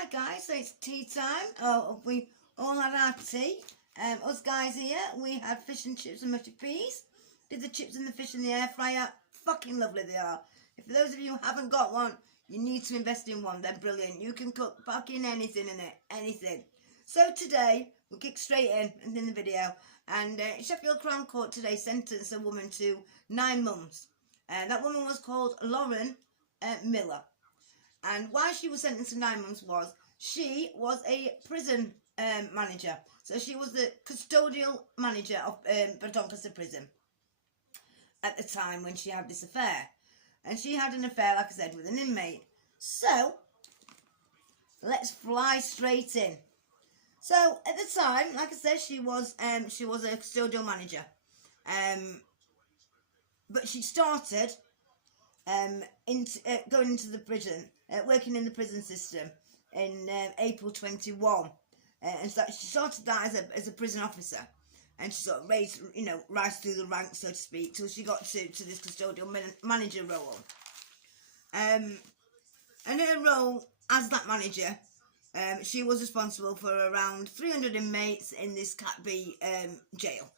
Hi guys, so it's tea time. Oh, we all had our tea. Us guys here, we had fish and chips and mushy peas. Did the chips and the fish in the air fryer. Fucking lovely they are. If for those of you who haven't got one, you need to invest in one. They're brilliant. You can cook fucking anything in it. Anything. So today, we'll kick straight in the video. And Sheffield Crown Court today sentenced a woman to 9 months. That woman was called Lauren Miller. And why she was sentenced to 9 months was she was a prison manager. So she was the custodial manager of Doncaster prison at the time when she had this affair. And she had an affair, like I said, with an inmate. So, let's fly straight in. So, at the time, like I said, she was a custodial manager. But she started going into the prison, working in the prison system in April 21. And so she started that as a prison officer. And she sort of rise through the ranks, so to speak, till she got to this custodial manager role. And her role as that manager, she was responsible for around 300 inmates in this Cat B jail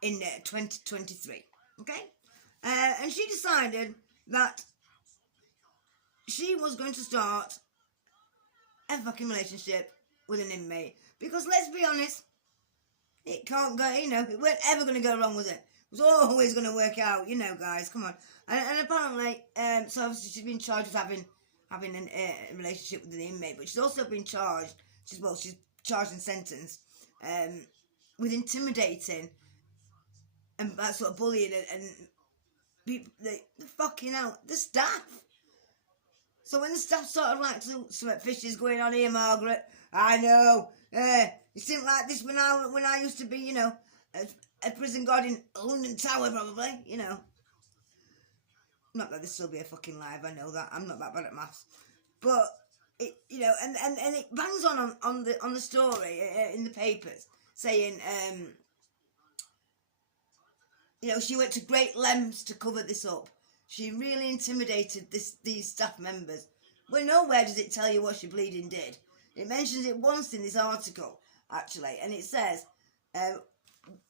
in 2023. Okay? And she decided that she was going to start a fucking relationship with an inmate. Because let's be honest, it can't go, it weren't ever going to go wrong, was it? It was always going to work out, guys, come on. And apparently, so obviously she's been charged with having a relationship with an inmate, but she's also been charged, she's charged and sentenced with intimidating and that sort of bullying and people, the fucking hell, the staff. So when the staff started like, some fish is going on here, Margaret, I know, it seemed like this when I used to be, a prison guard in London Tower, probably, Not that this will be a fucking live, I know that, I'm not that bad at maths. But, it, and it bangs on the story in the papers, saying, she went to great lengths to cover this up. She really intimidated these staff members. Well, nowhere does it tell you what she bleeding did. It mentions it once in this article, actually, and it says,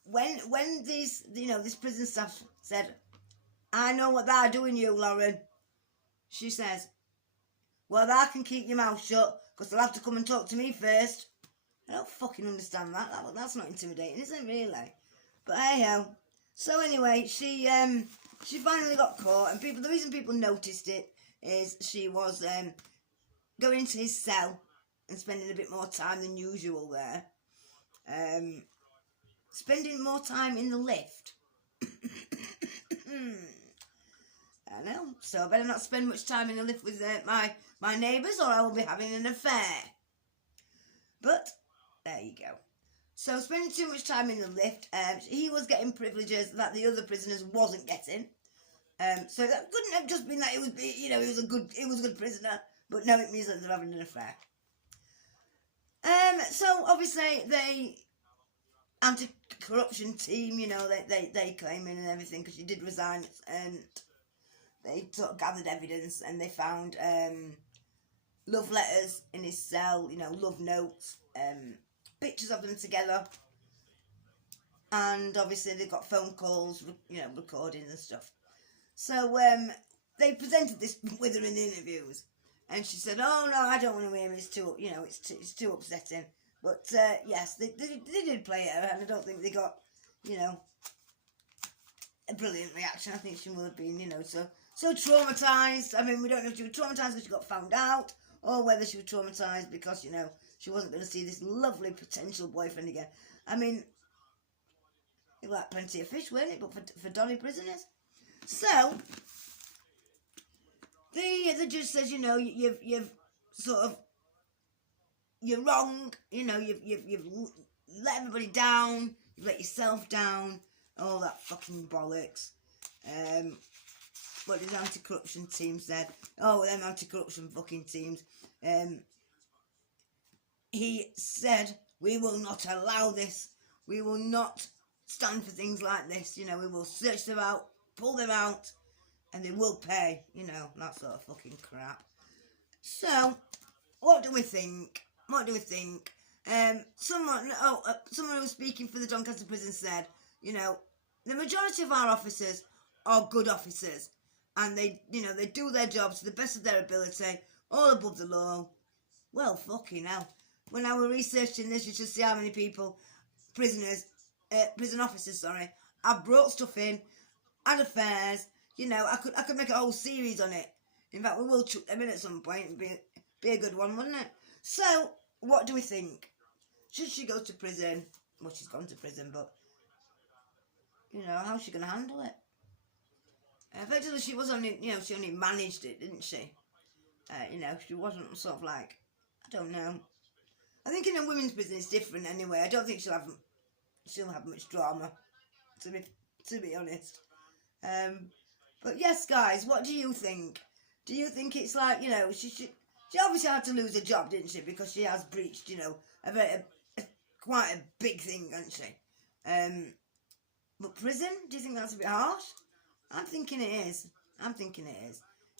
when these, this prison staff said, I know what they're doing you, Lauren. She says, well, they can keep your mouth shut, because they'll have to come and talk to me first. I don't fucking understand that. That's not intimidating, is it, really? But hey-ho. So anyway, she finally got caught, and the reason people noticed it is she was going into his cell and spending a bit more time than usual there. Spending more time in the lift. I know, so I better not spend much time in the lift with my neighbours, or I will be having an affair. But there you go. So spending too much time in the lift, he was getting privileges that the other prisoners wasn't getting. So that couldn't have just been that he was a good prisoner, but no, it means that they're having an affair. So obviously the anti-corruption team, they came in and everything, because she did resign, and they sort of gathered evidence, and they found love letters in his cell, love notes, pictures of them together, and obviously they got phone calls, recordings and stuff. So they presented this with her in the interviews, and she said, "Oh no, I don't want to hear it. It's too, it's too upsetting." But yes, they did play it, and I don't think they got, a brilliant reaction. I think she would have been, so traumatised. I mean, we don't know if she was traumatised because she got found out, or whether she was traumatised because, she wasn't going to see this lovely potential boyfriend again. I mean, it was like plenty of fish, weren't it? But for Donny prisoners. So, the judge says, you've sort of, you're wrong, you've let everybody down, you've let yourself down, all that fucking bollocks. What did the anti-corruption team said? Oh, them anti-corruption fucking teams. He said, we will not allow this. We will not stand for things like this. We will search them out, pull them out, and they will pay. That sort of fucking crap. So, what do we think? What do we think? Someone who was speaking for the Doncaster prison said, you know, the majority of our officers are good officers, and they do their jobs to the best of their ability, all above the law. Well, fucking hell. When I was researching this, you should see how many people, prison officers, have brought stuff in, had affairs. You know, I could make a whole series on it. In fact, we will chuck them in at some point. It'd be a good one, wouldn't it? So, what do we think? Should she go to prison? Well, she's gone to prison, but, you know, how's she going to handle it? Effectively, she only managed it, didn't she? You know, she wasn't sort of like, I don't know. I think in a women's prison it's different anyway. I don't think she'll have much drama, to be honest. But yes, guys, what do you think? Do you think it's like, you know, she obviously had to lose her job, didn't she? Because she has breached, you know, quite a big thing, hasn't she? But prison, do you think that's a bit harsh? I'm thinking it is.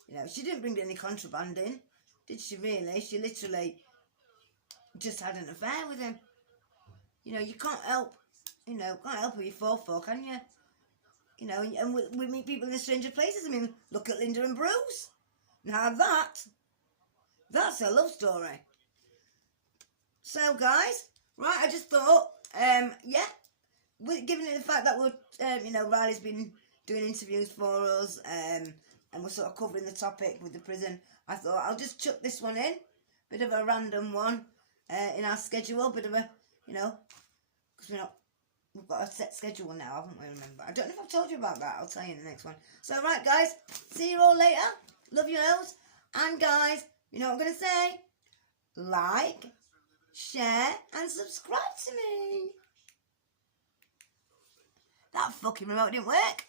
You know, she didn't bring any contraband in, did she really? She literally just had an affair with him. You know, you can't help who you fall for, can you? You know, and we meet people in stranger places. I mean, look at Linda and Bruce. Now that's a love story. So, guys, right, I just thought, given the fact that Riley's been doing interviews for us, and we're sort of covering the topic with the prison, I thought I'll just chuck this one in. Bit of a random one in our schedule. Bit of a, you know, because we've got a set schedule now, haven't we? Remember? I don't know if I've told you about that. I'll tell you in the next one. So, right, guys, see you all later. Love you loads. And, guys, you know what I'm going to say? Like, share, and subscribe to me. That fucking remote didn't work.